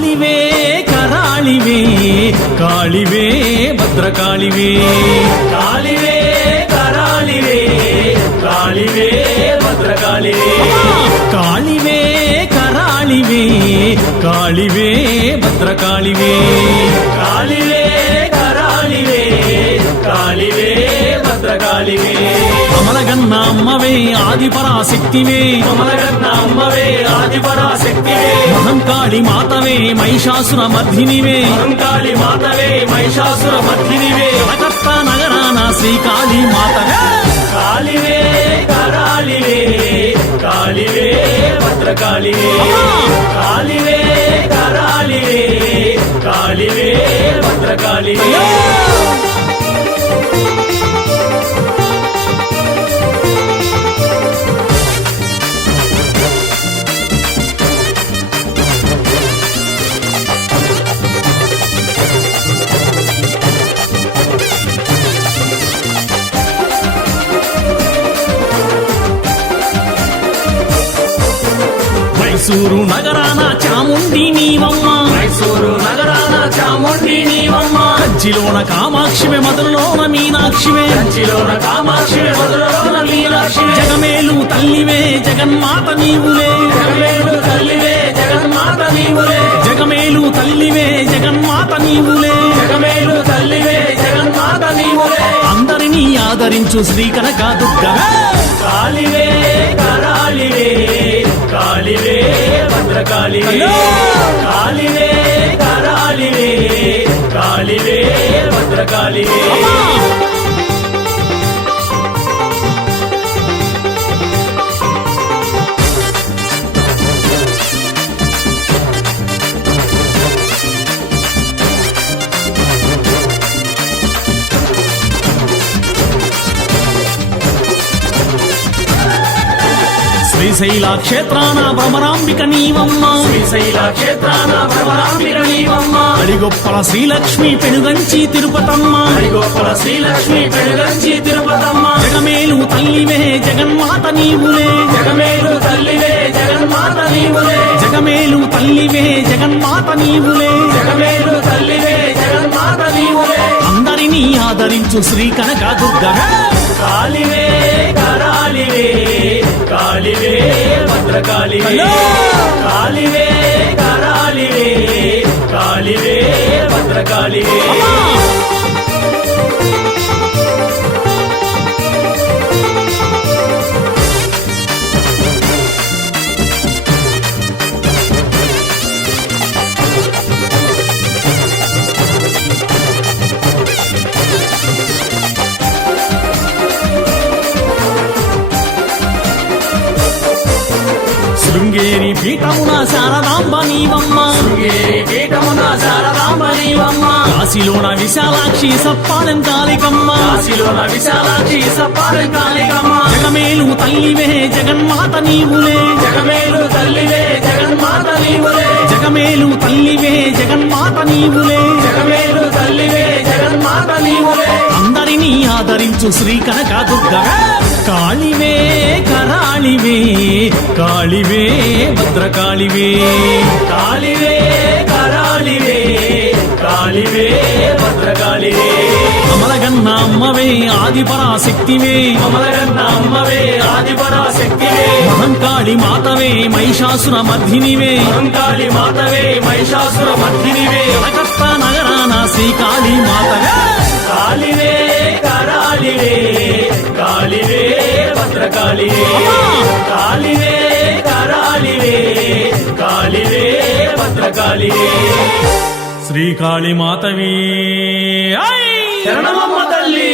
కాళివే కరాళివే కాళివే భద్రకాళివే కాళివే కరాళివే కాళివే భద్రకాళివే కాళివే కరాళివే కాళివే భద్రకాళివే కాళివే కరాళివే కాళివే భద్రకాళివే అమలగన్న అమ్మవే ఆదిపరాశక్తివే కమలగన్న అమ్మవే ఆదిపరాశక్తివే మహంకాళి మాతవే మహిషాసుర మర్ధినివే మహంకాళి మాతవే మహిషాసుర మర్దినివే కలకత్తా నగరాన శ్రీకాళి మాతవే కాళివే కరాళివే కాళివే భద్రకాళివే కాళివే కరాళివే కాళివే భద్రకాళివే మైసూరు నగరాన చాముండి నీవమ్మ మైసూరు నగరాన చాముండి నీవమ్మ కంచిలోన కామాక్షివే మధురలోన మీనాక్షివే కంచిలోన కామాక్షివే మధురలోన మీనాక్షివే జగమేలు తల్లివే జగన్మాత నీవులే జగమేలు తల్లివే జగన్మాత నీవులే జగమేలు తల్లివే జగన్మాత నీవులే జగమేలు తల్లివే జగన్మాత నీవులే అందరినీ ఆదరించు శ్రీ కనక దుర్గవే కాళివే కరాళివే కాళివే భద్రకాళివే కాళివే కరాళివే కాళివే భద్రకాళివే శ్రీశైల క్షేత్రాన భ్రమరాంబిక నీవమ్మ శ్రీశైల క్షేత్రాన భ్రమరాంబిక నీవమ్మ అడిగొప్పల శ్రీలక్ష్మి పెనుగంచి తిరుపతమ్మ హరిగోపల శ్రీలక్ష్మి పెనుగంచి తిరుపతమ్మ జగమేలు తల్లివే జగన్మాత నీవులే జగమేలు తల్లివే జగన్మాత నీవులే జగమేలు తల్లివే జగన్మాత నీవులే జగమేలు తల్లివే జగన్మాత నీవులే అందరినీ ఆదరించు శ్రీ కనక దుర్గవే కాళివే కరాళివే కాళివే భద్రకాళివే కాళివే కరాళివే కాళివే భద్రకాళివే శృంగేరి పీఠమున శారదాంబ నీవమ్మ శృంగేరి పీఠమున శారదాంబ నీవమ్మ కాశీలోన విశాలాక్షి సప్పాలెం కాళికమ్మ కాశీలోన విశాలాక్షి సప్పాలెం కాళికమ్మ జగమేలు తల్లివే జగన్మాత నీవులే జగమేలు తల్లివే జగన్మాత నీవులే జగమేలు తల్లివే జగన్మాత నీవులే జగమేలు తల్లివే జగన్మాత నీవులే అందరినీ ఆదరించు శ్రీ కనక దుర్గవే కాళివే కరాళివే కాళివే భద్రకాళివే కాళివే కరాళివే కాళివే భద్రకాళివే అమలగన్న అమ్మవే ఆదిపరాశక్తివే కమలగన్న అమ్మవే ఆదిపరాశక్తివే మహంకాళి మాతవే మహిషాసుర మర్ధినివే మహంకాళి మాతవే మహిషాసుర మర్దినివే కలకత్తా నగరాన శ్రీకాళి మాతవే కాళివే కరాళివే కాళివే భద్రకాళివే కాళివే కరాళివే కాళివే భద్రకాళివే శ్రీకాళి మాతవే శరణమమ్మ తల్లి.